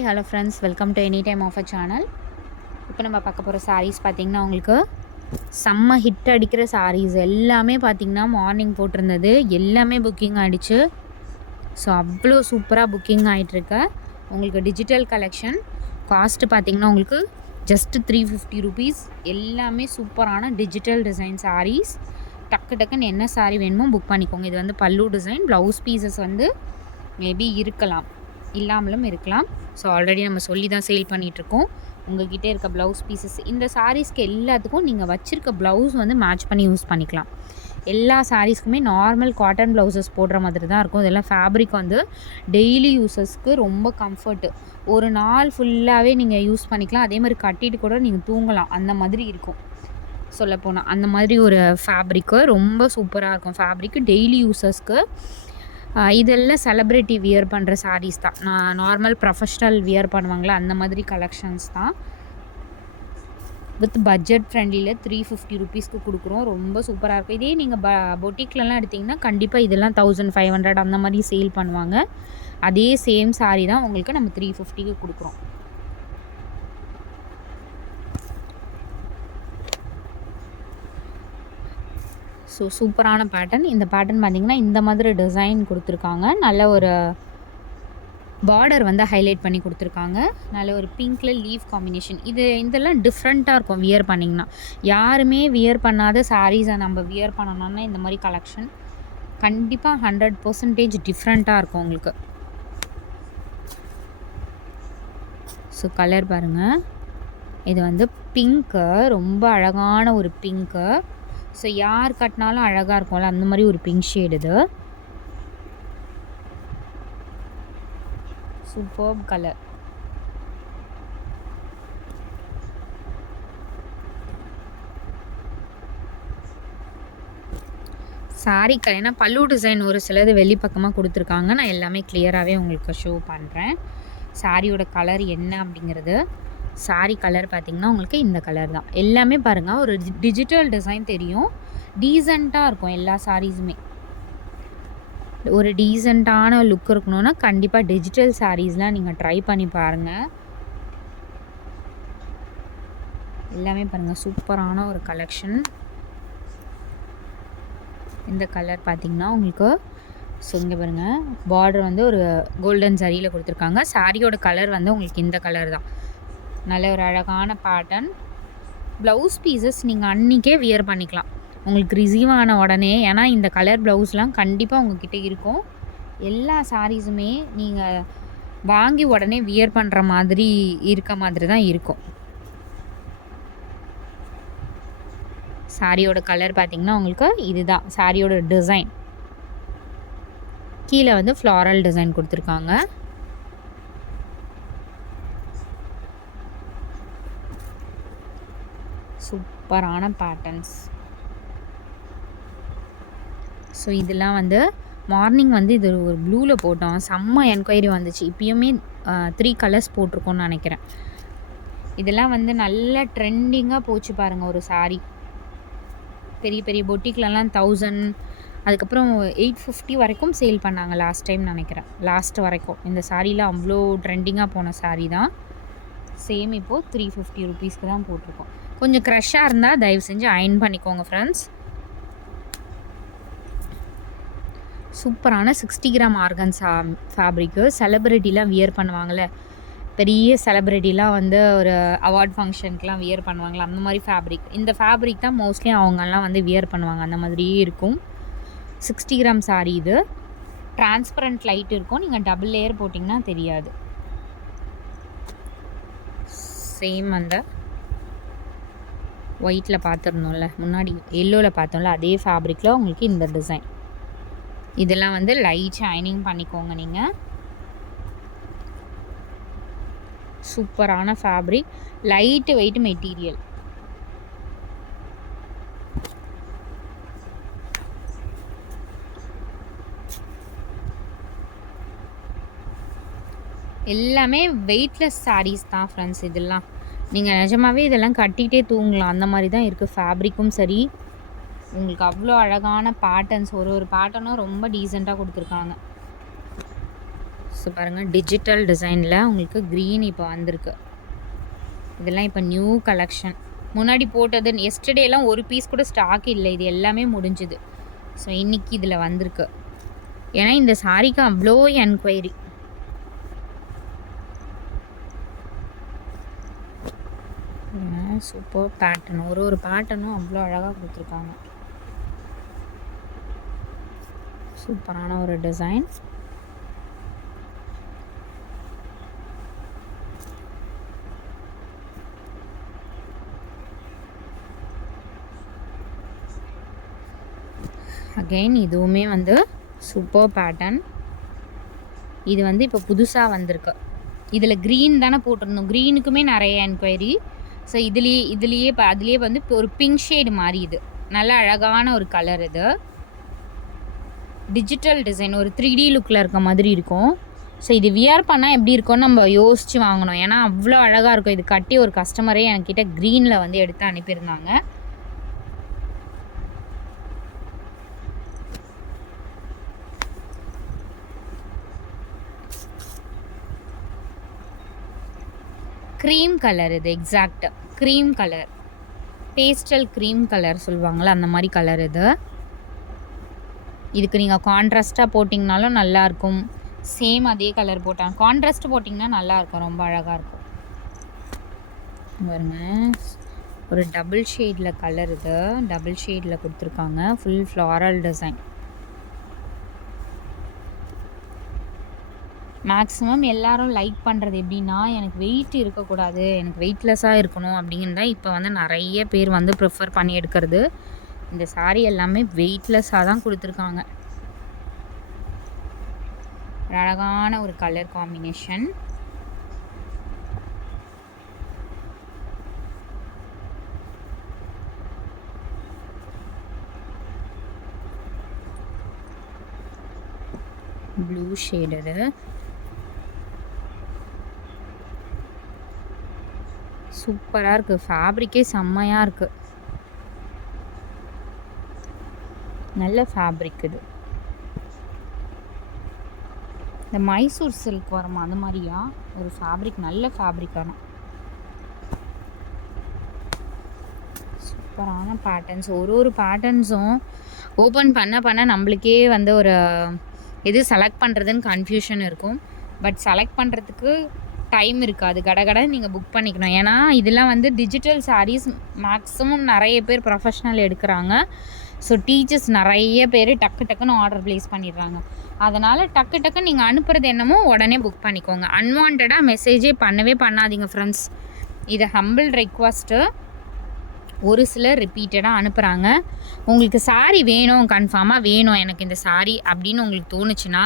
Hi hello friends, welcome to any time offer channel. இப்போ நம்ம பார்க்க போகிற சாரீஸ் பார்த்திங்கன்னா உங்களுக்கு செம்ம ஹிட் அடிக்கிற சாரீஸ் எல்லாமே பார்த்திங்கன்னா மார்னிங் போட்டிருந்தது எல்லாமே புக்கிங் ஆகிடுச்சு. ஸோ அவ்வளோ சூப்பராக புக்கிங் ஆகிட்டுருக்கு. உங்களுக்கு டிஜிட்டல் கலெக்ஷன் காஸ்ட்டு பார்த்திங்கன்னா உங்களுக்கு ஜஸ்ட் 350 rupees. எல்லாமே சூப்பரான டிஜிட்டல் டிசைன் சாரீஸ். டக்குன்னு என்ன சாரீ வேணுமோ புக் பண்ணிக்கோங்க. இது வந்து பல்லு டிசைன், ப்ளவுஸ் பீசஸ் வந்து மேபி இருக்கலாம், இல்லாமலும் இருக்கலாம். ஸோ ஆல்ரெடி நம்ம சொல்லி தான் சேல் பண்ணிகிட்ருக்கோம். உங்கள்கிட்ட இருக்க ப்ளவுஸ் பீசஸ் இந்த சாரீஸ்க்கு எல்லாத்துக்கும் நீங்கள் வச்சுருக்க ப்ளவுஸ் வந்து மேட்ச் பண்ணி யூஸ் பண்ணிக்கலாம். எல்லா சாரீஸ்க்குமே நார்மல் காட்டன் ப்ளவுசஸ் போடுற மாதிரி தான் இருக்கும். இதெல்லாம் ஃபேப்ரிக் வந்து டெய்லி யூஸஸ்க்கு ரொம்ப கம்ஃபர்ட்டு. ஒரு நாள் ஃபுல்லாகவே நீங்கள் யூஸ் பண்ணிக்கலாம். அதே மாதிரி கட்டிட்டு கூட நீங்கள் தூங்கலாம், அந்த மாதிரி இருக்கும். சொல்லப்போனால் அந்த மாதிரி ஒரு ஃபேப்ரிக்கு ரொம்ப சூப்பராக இருக்கும். ஃபேப்ரிக்கு டெய்லி யூஸஸ்க்கு. இதெல்லாம் செலிப்ரிட்டி வியர் பண்ணுற சாரீஸ் தான். நார்மல் ப்ரொஃபஷ்னல் வியர் பண்ணுவாங்களா அந்த மாதிரி கலெக்ஷன்ஸ் தான். வித் பட்ஜெட் ஃப்ரெண்ட்லியில் 350 rupeesக்கு கொடுக்குறோம். ரொம்ப சூப்பராக இருக்கும். இதே நீங்கள் பொட்டிக்லலாம் எடுத்திங்கன்னா கண்டிப்பாக இதெல்லாம் 1500 அந்த மாதிரி சேல் பண்ணுவாங்க. அதே சேம் சாரீ தான் உங்களுக்கு நம்ம 350க்கு கொடுக்குறோம். ஸோ சூப்பரான பேட்டர்ன். இந்த பேட்டர்ன் பார்த்திங்கன்னா இந்த மாதிரி டிசைன் கொடுத்துருக்காங்க. நல்ல ஒரு பார்டர் வந்து ஹைலைட் பண்ணி கொடுத்துருக்காங்க. நல்ல ஒரு பிங்க்கில் லீஃப் காம்பினேஷன். இதெல்லாம் டிஃப்ரெண்ட்டாக இருக்கும் வியர் பண்ணிங்கன்னா. யாருமே வியர் பண்ணாத சாரீஸை நம்ம வியர் பண்ணணும்னா இந்த மாதிரி கலெக்ஷன் கண்டிப்பாக 100% டிஃப்ரெண்ட்டாக இருக்கும் உங்களுக்கு. ஸோ கலர் பாருங்கள், இது வந்து பிங்க்கு, ரொம்ப அழகான ஒரு பிங்க்கு. ஸோ யார் கட்டினாலும் அழகாக இருக்கும்ல அந்த மாதிரி ஒரு பிங்க் ஷேடு. இது சூப்பர்ப் கலர். சாரீ ஏன்னா பல்லு டிசைன் ஒரு சிலது வெளிப்பக்கமாக கொடுத்துருக்காங்க. நான் எல்லாமே கிளியராகவே உங்களுக்கு ஷோ பண்ணுறேன். சாரியோட கலர் என்ன அப்படிங்கிறது. சாரீ கலர் பார்த்திங்கன்னா உங்களுக்கு இந்த கலர் தான். எல்லாமே பாருங்கள் ஒரு டிஜிட்டல் டிசைன் தெரியும். டீசெண்டாக இருக்கும் எல்லா சாரீஸுமே. ஒரு டீசெண்டான லுக் இருக்கணும்னா கண்டிப்பாக டிஜிட்டல் சாரீஸ்லாம் நீங்கள் ட்ரை பண்ணி பாருங்கள். எல்லாமே பாருங்கள் சூப்பரான ஒரு கலெக்ஷன். இந்த கலர் பார்த்திங்கன்னா உங்களுக்கு ஸோ இங்கே பாருங்கள் பார்டர் வந்து ஒரு கோல்டன் சரியில் கொடுத்துருக்காங்க. சாரியோட கலர் வந்து உங்களுக்கு இந்த கலர் தான். நல்ல ஒரு அழகான பேட்டர்ன். ப்ளவுஸ் பீசஸ் நீங்கள் அன்றைக்கே வியர் பண்ணிக்கலாம் உங்களுக்கு ரிசீவ் ஆன உடனே. ஏன்னா இந்த கலர் ப்ளவுஸ்லாம் கண்டிப்பாக உங்கள்கிட்ட இருக்கும். எல்லா சாரீஸுமே நீங்கள் வாங்கி உடனே வியர் பண்ணுற மாதிரி இருக்க மாதிரி தான் இருக்கும். சாரியோட கலர் பார்த்திங்கன்னா உங்களுக்கு இதுதான் சாரியோட டிசைன். கீழே வந்து ஃப்ளாரல் டிசைன் கொடுத்துருக்காங்க. சூப்பரான பேட்டர்ன்ஸ். ஸோ இதெல்லாம் வந்து மார்னிங் வந்து இது ஒரு ப்ளூவில் போட்டோம். செம்ம என்கொயரி வந்துச்சு. இப்போயுமே 3 கலர்ஸ் போட்டிருக்கோன்னு நினைக்கிறேன். இதெல்லாம் வந்து நல்ல ட்ரெண்டிங்காக போச்சு பாருங்கள். ஒரு சாரீ பெரிய பெரிய பொட்டிக்லலாம் 1000, அதுக்கப்புறம் 850 வரைக்கும் சேல் பண்ணாங்க லாஸ்ட் டைம் நினைக்கிறேன். லாஸ்ட் வரைக்கும் இந்த சாரீலாம் அவ்வளோ ட்ரெண்டிங்காக போன சாரீ தான். சேம் இப்போது 350 rupeesக்கு தான் போட்டிருக்கோம். கொஞ்சம் க்ரஷ்ஷாக இருந்தால் தயவு செஞ்சு அயர்ன் பண்ணிக்கோங்க ஃப்ரெண்ட்ஸ். சூப்பரான 60 கிராம் ஆர்கன்ஸா ஃபேப்ரிக்கு. செலிப்ரிட்டிலாம் வியர் பண்ணுவாங்கள்ல, பெரிய செலிப்ரிட்டிலாம் வந்து ஒரு அவார்ட் ஃபங்க்ஷனுக்குலாம் வியர் பண்ணுவாங்களா அந்த மாதிரி ஃபேப்ரிக். இந்த ஃபேப்ரிக் தான் மோஸ்ட்லி அவங்கெல்லாம் வந்து வியர் பண்ணுவாங்க. அந்த மாதிரியே இருக்கும். 60 கிராம் சாரீ. இது டிரான்ஸ்பரண்ட் லைட் இருக்கும். நீங்கள் டபுள் லேயர் போட்டிங்கன்னா தெரியாது. சேம் அந்த ஒயிட்டில் பார்த்துருந்தோம்ல முன்னாடி, எல்லோவில் பார்த்தோம்ல அதே ஃபேப்ரிக்கில் உங்களுக்கு இந்த டிசைன். இதெல்லாம் வந்து லைட் ஷைனிங் பண்ணிக்கோங்க நீங்கள். சூப்பரான ஃபேப்ரிக், லைட்டு வெயிட் மெட்டீரியல். எல்லாமே வெயிட்லெஸ் சாரீஸ் தான் ஃப்ரெண்ட்ஸ். இதெல்லாம் நீங்கள் நிஜமாகவே இதெல்லாம் கட்டிகிட்டே தூங்கலாம் அந்த மாதிரி தான் இருக்குது. ஃபேப்ரிக்கும் சரி உங்களுக்கு அவ்வளோ அழகான பேட்டர்ன்ஸ். ஒரு பேட்டர்னும் ரொம்ப டீசெண்டாக கொடுத்துருக்காங்க. ஸோ பாருங்கள், டிஜிட்டல் டிசைனில் உங்களுக்கு க்ரீன் இப்போ வந்திருக்கு. இதெல்லாம் இப்போ நியூ கலெக்ஷன். முன்னாடி போட்டது எஸ்டர்டேலாம் ஒரு பீஸ் கூட ஸ்டாக் இல்லை, இது எல்லாமே முடிஞ்சுது. ஸோ இன்றைக்கி இதில் வந்திருக்கு. ஏன்னா இந்த சாரிக்கு அவ்வளோ என்கொயரி. சூப்பர் பேட்டர்ன், ஒரு பேட்டர்னும் அவ்வளோ அழகாக கொடுத்துருக்காங்க. சூப்பரான ஒரு டிசைன். அகெயின் இதுவுமே வந்து சூப்பர் பேட்டர்ன். இது வந்து இப்போ புதுசாக வந்திருக்கு. இதில் க்ரீன் தானே போட்டிருந்தோம், க்ரீனுக்குமே நிறைய என்கொயரி. ஸோ இதுலேயே அதுலேயே வந்து இப்போ ஒரு பிங்க் ஷேடு மாதிரி, இது நல்ல அழகான ஒரு கலர். இது டிஜிட்டல் டிசைன், ஒரு 3D லுக்கில் இருக்க மாதிரி இருக்கும். ஸோ இது வியர் பண்ணால் எப்படி இருக்கும்னு நம்ம யோசித்து வாங்கணும், ஏன்னா அவ்வளோ அழகாக இருக்கும். இது கட்டி ஒரு கஸ்டமரே என்கிட்ட க்ரீனில் வந்து எடுத்து அனுப்பியிருந்தாங்க. க்ரீம் கலர், இது exact cream colour, pastel cream colour சொல்லுவாங்களே அந்த மாதிரி கலர் இது. இதுக்கு நீங்கள் கான்ட்ராஸ்ட்டாக போட்டிங்கனாலும் நல்லாயிருக்கும். சேம் அதே கலர் போட்டாங்க, கான்ட்ராஸ்ட் போட்டிங்கன்னா நல்லாயிருக்கும், ரொம்ப அழகாக இருக்கும். பாருங்க, ஒரு டபுள் ஷேடில் கலர், இது டபுள் ஷேடில் கொடுத்துருக்காங்க. Full floral design. மேக்ஸிமம் எல்லோரும் லைக் பண்ணுறது எப்படின்னா, எனக்கு வெயிட் இருக்கக்கூடாது, எனக்கு வெயிட்லெஸ்ஸாக இருக்கணும் அப்படிங்கிறதா இப்போ வந்து நிறைய பேர் வந்து ப்ரிஃபர் பண்ணி எடுக்கிறது. இந்த சாரீ எல்லாமே வெயிட்லெஸ்ஸாக தான் கொடுத்துருக்காங்க. அழகான ஒரு கலர் காம்பினேஷன். ப்ளூ ஷேடு, சூப்பராக இருக்குது. ஃபேப்ரிக்கே செம்மையாக இருக்குது, நல்ல ஃபேப்ரிக். இது இந்த மைசூர் சில்க் வருமா அந்த மாதிரியா ஒரு ஃபேப்ரிக், நல்ல ஃபேப்ரிக்கான சூப்பரான பேட்டர்ன்ஸ். ஒரு பேட்டர்ன்ஸும் ஓப்பன் பண்ண நம்மளுக்கே வந்து ஒரு எது செலக்ட் பண்ணுறதுன்னு கன்ஃபியூஷன் இருக்கும். பட் செலக்ட் பண்ணுறதுக்கு டைம் இருக்காது, கடை நீங்கள் புக் பண்ணிக்கணும். ஏன்னா இதெல்லாம் வந்து டிஜிட்டல் சாரீஸ் மேக்ஸிமம் நிறைய பேர் ப்ரொஃபஷ்னல் எடுக்கிறாங்க. ஸோ டீச்சர்ஸ் நிறைய பேர் டக்குன்னு ஆர்டர் ப்ளேஸ் பண்ணிடுறாங்க. அதனால் டக்குன்னு நீங்கள் அனுப்புகிறது என்னமோ உடனே புக் பண்ணிக்கோங்க. அன்வான்டாக மெசேஜே பண்ணாதீங்க ஃப்ரெண்ட்ஸ். இது ஹம்பிள் ரெக்வஸ்ட்டு. ஒரு சிலர் ரிப்பீட்டடாக அனுப்புகிறாங்க. உங்களுக்கு சாரீ வேணும், கன்ஃபார்மாக வேணும் எனக்கு இந்த சாரீ அப்படின்னு உங்களுக்கு தோணுச்சுன்னா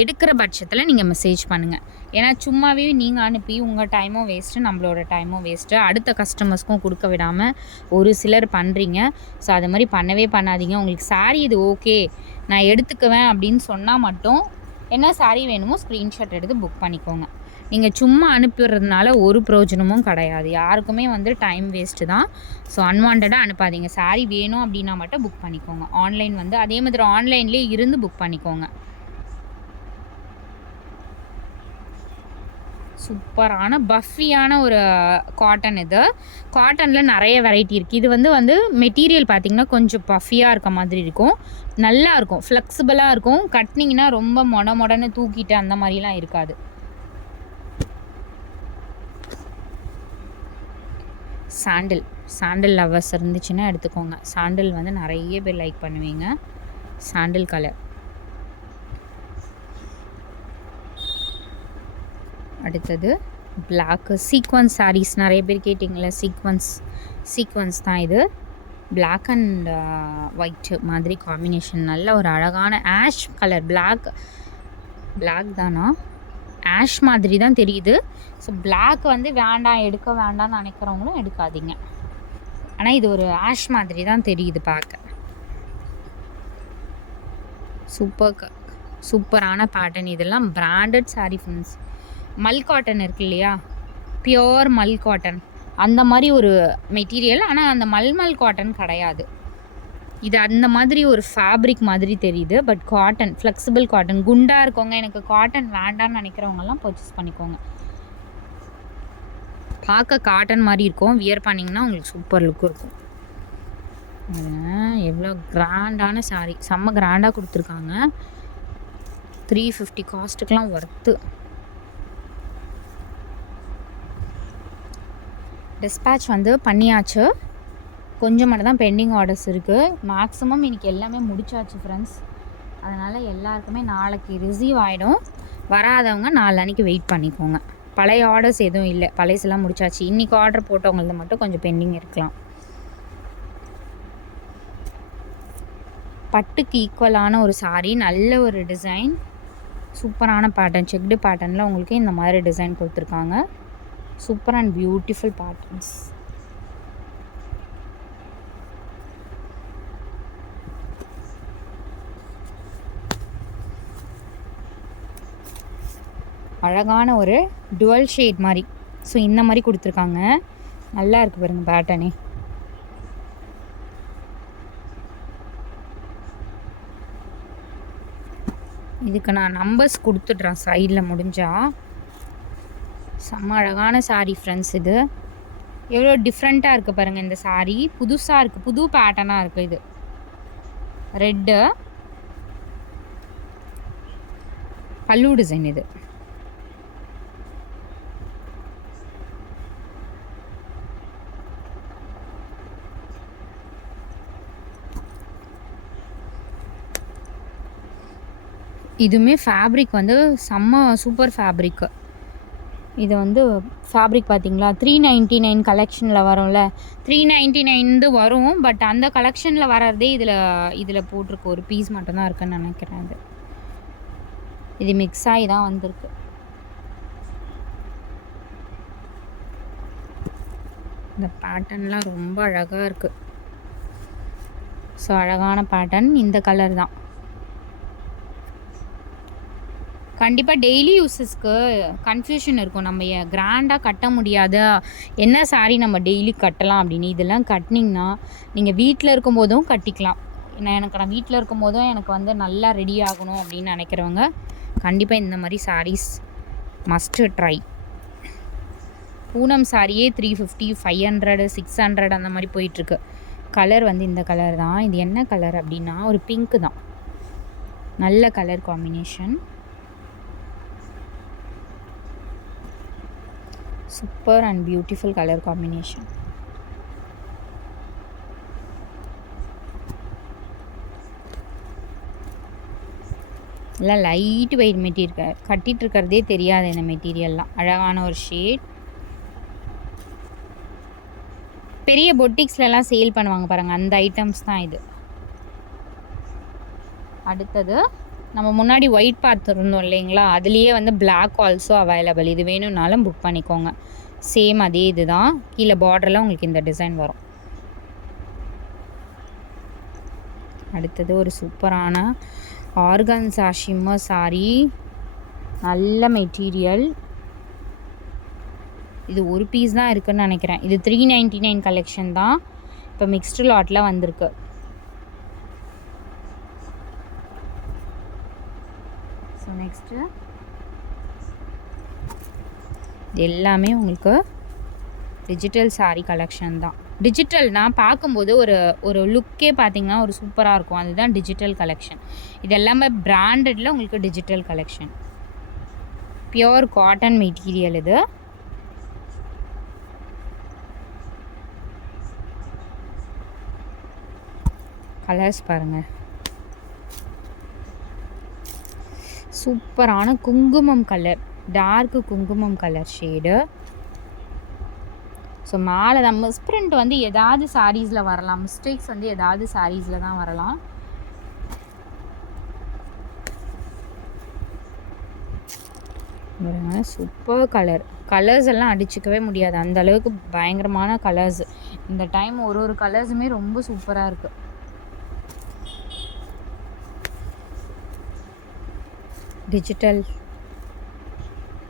எடுக்கிற பட்சத்தில் நீங்கள் மெசேஜ் பண்ணுங்கள். ஏன்னா சும்மாவே நீங்கள் அனுப்பி உங்கள் டைமும் வேஸ்ட்டு, நம்மளோட டைமும் வேஸ்ட்டு, அடுத்த கஸ்டமர்ஸ்க்கும் கொடுக்க விடாமல் ஒரு சிலர் பண்ணுறீங்க. ஸோ அது மாதிரி பண்ணாதீங்க. உங்களுக்கு சாரீ இது ஓகே, நான் எடுத்துக்குவேன் அப்படின்னு சொன்னால் மட்டும் என்ன சாரீ வேணுமோ ஸ்க்ரீன்ஷாட் எடுத்து புக் பண்ணிக்கோங்க. நீங்கள் சும்மா அனுப்பிடுறதுனால ஒரு பிரயோஜனமும் கிடையாது, யாருக்குமே வந்து டைம் வேஸ்ட்டு தான். ஸோ அன்வான்டாக அனுப்பாதீங்க. சாரீ வேணும் அப்படின்னா மட்டும் புக் பண்ணிக்கோங்க. ஆன்லைன் வந்து அதே மாதிரி ஆன்லைன்லேயே இருந்து புக் பண்ணிக்கோங்க. சூப்பரான பஃபியான ஒரு காட்டன். இது காட்டனில் நிறைய வெரைட்டி இருக்குது. இது வந்து மெட்டீரியல் பார்த்திங்கன்னா கொஞ்சம் பஃபியாக இருக்க மாதிரி இருக்கும், நல்லாயிருக்கும், ஃப்ளெக்சிபிளாக இருக்கும். கட்டினீங்கன்னா ரொம்ப மொடன்னு தூக்கிட்டு அந்த மாதிரிலாம் இருக்காது. சாண்டில் லவ்வர்ஸ் இருந்துச்சுன்னா எடுத்துக்கோங்க. சாண்டில் வந்து நிறைய பேர் லைக் பண்ணுவீங்க. சாண்டில் கலர். அடுத்தது பிளாக்கு சீக்வன்ஸ் சாரீஸ் நிறைய பேர் கேட்டிங்களே, சீக்வன்ஸ் தான் இது. பிளாக் அண்ட் ஒயிட் மாதிரி காம்பினேஷன், நல்ல ஒரு அழகான ஆஷ் கலர். பிளாக் தானா, ஆஷ் மாதிரி தான் தெரியுது. ஸோ பிளாக் வந்து எடுக்க வேண்டாம்னு நினைக்கிறவங்களும் எடுக்காதீங்க. ஆனால் இது ஒரு ஆஷ் மாதிரி தான் தெரியுது பார்க்க. சூப்பரான பேட்டர்ன். இதெல்லாம் பிராண்டட் சாரீ ஃப்ரெண்ட்ஸ். மல் காட்டன் இருக்கு இல்லையா, பியோர் மல் காட்டன் அந்த மாதிரி ஒரு மெட்டீரியல். ஆனால் அந்த மல் காட்டன் கிடையாது. இது அந்த மாதிரி ஒரு ஃபேப்ரிக் மாதிரி தெரியுது. But cotton, flexible cotton. குண்டாக இருக்கவங்க, எனக்கு காட்டன் வேண்டான்னு நினைக்கிறவங்கலாம் பர்ச்சேஸ் பண்ணிக்கோங்க. பார்க்க காட்டன் மாதிரி இருக்கும், வியர் பண்ணிங்கன்னா உங்களுக்கு சூப்பர் லுக் இருக்கும். எவ்வளோ கிராண்டான சாரீ, செம்ம கிராண்டாக கொடுத்துருக்காங்க. 350 காஸ்ட்டுக்கெலாம் ஒர்த்து. டிஸ்பேட்ச் வந்து பண்ணியாச்சு, கொஞ்சம் மட்டும் தான் பெண்டிங் ஆர்டர்ஸ் இருக்குது. மேக்ஸிமம் இன்றைக்கி எல்லாமே முடிச்சாச்சு ஃப்ரெண்ட்ஸ். அதனால் எல்லாருக்குமே நாளைக்கு ரிசீவ் ஆகிடும். வராதவங்க நாளன்னைக்கு வெயிட் பண்ணிக்கோங்க. பழைய ஆர்டர்ஸ் எதுவும் இல்லை, பழையசெல்லாம் முடிச்சாச்சு. இன்றைக்கி ஆர்டர் போட்டவங்களது மட்டும் கொஞ்சம் பெண்டிங் இருக்கலாம். பட்டுக்கு ஈக்குவலான ஒரு சாரீ, நல்ல ஒரு டிசைன், சூப்பரான பேட்டர்ன், செக்டு பேட்டர்னில் உங்களுக்கு இந்த மாதிரி டிசைன் கொடுத்துருக்காங்க. Super and beautiful patterns. அழகான ஒரு டுவல் ஷேட் மாதிரி, ஸோ இந்த மாதிரி கொடுத்துருக்காங்க. நல்லா இருக்குது பாருங்கள் பேட்டர்னே. இதுக்கு நான் நம்பர்ஸ் கொடுத்துட்றேன் சைடில் முடிஞ்சால். செம்ம அழகான சாரீ ஃப்ரெண்ட்ஸ். இது எவ்வளோ டிஃப்ரெண்ட்டாக இருக்குது பாருங்கள். இந்த சாரீ புதுசாக இருக்குது, புது பேட்டர்னாக இருக்குது. இது ரெட்டு பல்லு டிசைன். இது இதுவுமே ஃபேப்ரிக் வந்து செம்ம சூப்பர் ஃபேப்ரிக்கு. இது வந்து ஃபேப்ரிக் பார்த்திங்களா, 399 கலெக்ஷனில் வரும்ல, 399 வரும். பட் அந்த கலெக்ஷனில் வர்றதே இதில் போட்டிருக்கு. ஒரு பீஸ் மட்டும்தான் இருக்குன்னு நினைக்கிறேன். இது மிக்ஸ் ஆகி தான் வந்திருக்கு. இந்த பேட்டர்ன்லாம் ரொம்ப அழகாக இருக்குது. ஸோ அழகான பேட்டர்ன். இந்த கலர் தான் கண்டிப்பாக டெய்லி யூஸஸ்க்கு கன்ஃபியூஷன் இருக்கும். நம்ம கிராண்டாக கட்ட முடியாத என்ன சாரீ நம்ம டெய்லி கட்டலாம் அப்படின்னு. இதெல்லாம் கட்டினீங்கன்னா நீங்கள் வீட்டில் இருக்கும்போதும் கட்டிக்கலாம். நான் வீட்டில் இருக்கும்போதும் எனக்கு வந்து நல்லா ரெடி ஆகணும் அப்படின்னு நினைக்கிறவங்க கண்டிப்பாக இந்த மாதிரி சாரீஸ் மஸ்ட்டு ட்ரை. பூனம் சாரியே 350, 500, 600 அந்த மாதிரி போயிட்டுருக்கு. கலர் வந்து இந்த கலர் தான். இது என்ன கலர் அப்படின்னா ஒரு பிங்க்கு தான். நல்ல colour combination, super and beautiful colour combination. எல்லாம் லைட் வெயிட் மெட்டீரியல், கட்டிகிட்டு இருக்கிறதே தெரியாது இந்த மெட்டீரியல்லாம். அழகான ஒரு ஷேட். பெரிய பொட்டிக்ஸ்லாம் சேல் பண்ணுவாங்க பாருங்கள், அந்த ஐட்டம்ஸ் தான் இது. அடுத்தது நம்ம முன்னாடி ஒயிட் பார்த்துருந்தோம் இல்லைங்களா, அதுலேயே வந்து பிளாக் ஆல்சோ அவைலபிள். இது வேணும்னாலும் புக் பண்ணிக்கோங்க. சேம் அதே இது தான். கீழே பார்டரில் உங்களுக்கு இந்த டிசைன் வரும். அடுத்தது ஒரு சூப்பரான ஆர்கன்ஸா ஷிம்மர் சாரீ, நல்ல மெட்டீரியல். இது ஒரு பீஸ் தான் இருக்குதுன்னு நினைக்கிறேன். இது 399 கலெக்ஷன் தான். இப்போ மிக்ஸ்டு லாட்டில் வந்திருக்கு. ஸோ நெக்ஸ்ட்டு எல்லாமே உங்களுக்கு டிஜிட்டல் சாரீ கலெக்ஷன் தான். டிஜிட்டல்னால் பார்க்கும்போது ஒரு லுக்கே பார்த்திங்கன்னா ஒரு சூப்பராக இருக்கும். அதுதான் டிஜிட்டல் கலெக்ஷன். இது எல்லாமே பிராண்டடில் உங்களுக்கு digital collection. Pure cotton material. இது கலர்ஸ் பாருங்கள், சூப்பரான குங்குமம் கலர், டார்க்கு குங்குமம் கலர் ஷேடு. ஸோ மேலே தான் மிஸ்பிரிண்ட் வந்து ஏதாவது சாரீஸில் வரலாம், மிஸ்டேக்ஸ் வந்து ஏதாவது சாரீஸில் தான் வரலாம். Super colour. கலர்ஸ் எல்லாம் அடிச்சுக்கவே முடியாது, அந்த அளவுக்கு பயங்கரமான கலர்ஸ். இந்த டைம் ஒரு கலர்ஸுமே ரொம்ப சூப்பராக இருக்குது. டிஜிட்டல்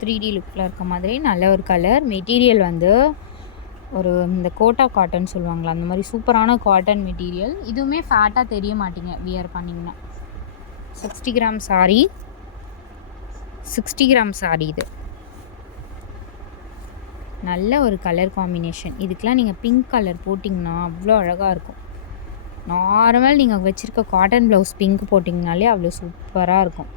3D லுக்கில் இருக்க மாதிரி நல்ல ஒரு கலர். மெட்டீரியல் வந்து ஒரு இந்த கோட்டா காட்டன் சொல்லுவாங்களா, அந்த மாதிரி சூப்பரான காட்டன் மெட்டீரியல். இதுவுமே ஃபேட்டாக தெரிய மாட்டீங்க வியர் பண்ணிங்கன்னா. 60 கிராம் சாரீ, 60 கிராம் சாரீ. இது நல்ல ஒரு கலர் காம்பினேஷன். இதுக்கெலாம் நீங்கள் பிங்க் கலர் போட்டிங்கன்னா அவ்வளோ அழகாக இருக்கும். நார்மல் நீங்கள் வச்சுருக்க காட்டன் ப்ளவுஸ் பிங்க் போட்டிங்கனாலே அவ்வளோ சூப்பராக இருக்கும்.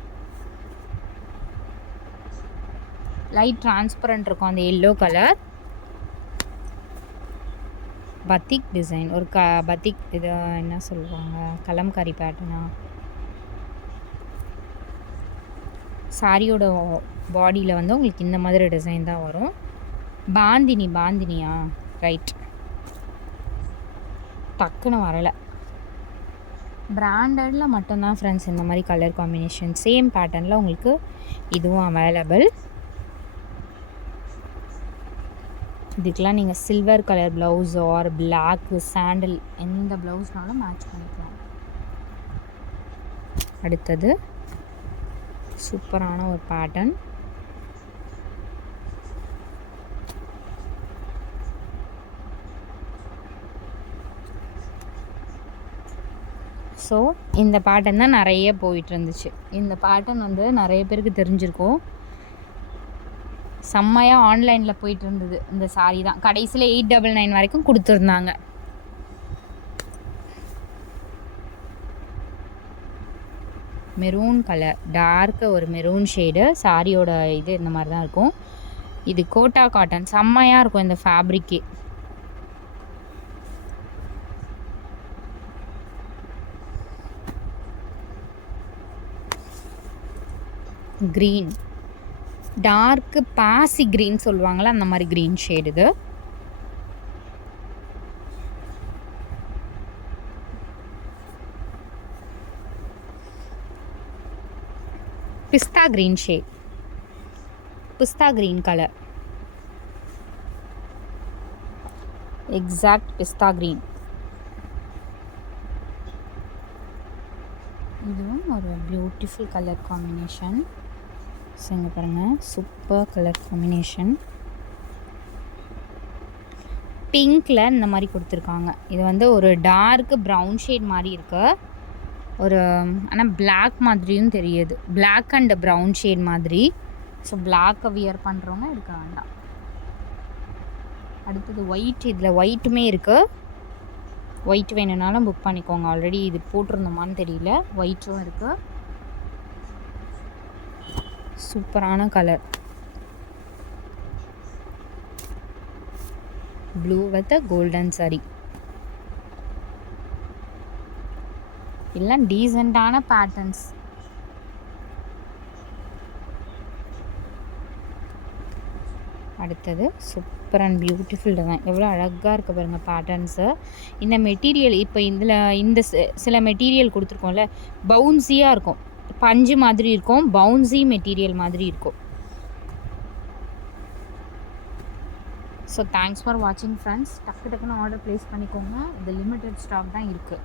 லைட் டிரான்ஸ்பரண்ட் இருக்கும் அந்த எல்லோ கலர். பத்திக் டிசைன், ஒரு பத்திக், இது என்ன சொல்லுவாங்க, கலம்காரி பேட்டர்னா. சாரியோட பாடியில் வந்து உங்களுக்கு இந்த மாதிரி டிசைன் தான் வரும். பாந்தினியா, ரைட், டக்குன்னு வரலை. பிராண்டடில் மட்டும்தான் ஃப்ரெண்ட்ஸ் இந்த மாதிரி கலர் காம்பினேஷன். சேம் பேட்டர்னில் உங்களுக்கு இதுவும் அவைலபிள். இதுக்கெலாம் நீங்கள் silver colour blouse or black சாண்டில் எந்த ப்ளவுஸ்னாலும் மேட்ச் பண்ணிக்கலாம். அடுத்தது சூப்பரான ஒரு பேட்டர்ன். ஸோ இந்த பேட்டர்ன் தான் நிறைய போயிட்டு இருந்துச்சு. இந்த பேட்டர்ன் வந்து நிறைய பேருக்கு தெரிஞ்சிருக்கும். செம்மையாக ஆன்லைனில் போயிட்டு இருந்தது இந்த சாரீ தான். கடைசியில் 899 வரைக்கும் கொடுத்துருந்தாங்க. மெரூன் கலர், டார்க்கு ஒரு மெரூன் ஷேடு. சாரியோட இது இந்த மாதிரி தான் இருக்கும். இது கோட்டா காட்டன், செம்மையாக இருக்கும் இந்த ஃபேப்ரிக்கே. க்ரீன், டார்க்கு பாசி க்ரீன் சொல்லுவாங்களா, அந்த மாதிரி க்ரீன் ஷேடு. இது பிஸ்தா க்ரீன் ஷேட், பிஸ்தா க்ரீன் கலர், எக்ஸாக்ட் பிஸ்தா க்ரீன். இதுவும் ஒரு பியூட்டிஃபுல் கலர் காம்பினேஷன். இங்கே பாருங்கள், சூப்பர் கலர் காம்பினேஷன். பிங்க்கில் இந்த மாதிரி கொடுத்துருக்காங்க. இது வந்து ஒரு டார்க் ப்ரௌன் ஷேட் மாதிரி இருக்கு. ஒரு ஆனால் பிளாக் மாதிரியும் தெரியுது, பிளாக் அண்ட் ப்ரௌன் ஷேட் மாதிரி. ஸோ பிளாக்கை வியர் பண்ணுறவங்க எடுக்க வேண்டாம். அடுத்தது ஒயிட். இதில் ஒயிட்டுமே இருக்குது. ஒயிட் வேணும்னாலும் புக் பண்ணிக்கோங்க. ஆல்ரெடி இது போட்டிருந்தோமான்னு தெரியல. ஒயிட்டும் இருக்குது. சூப்பரான colour. Blue with golden sorry. எல்லாம் டீசெண்டான பேட்டர்ன்ஸ். அடுத்தது சூப்பர் அண்ட் பியூட்டிஃபுல் டிசைன். எவ்வளோ அழகாக இருக்க பாருங்கள் பேட்டர்ன்ஸு. இந்த மெட்டீரியல் இப்போ இந்த சில மெட்டீரியல் கொடுத்துருக்கோம்ல, பவுன்ஸியாக இருக்கும், பஞ்சு மாதிரி இருக்கும், பவுன்ஸி மெட்டீரியல் மாதிரி இருக்கும். ஸோ தேங்க்ஸ் ஃபார் வாட்சிங் ஃப்ரெண்ட்ஸ். டக்குன்னு ஆர்டர் ப்ளேஸ் பண்ணிக்கோங்க. இது லிமிட்டட் ஸ்டாக் தான் இருக்குது.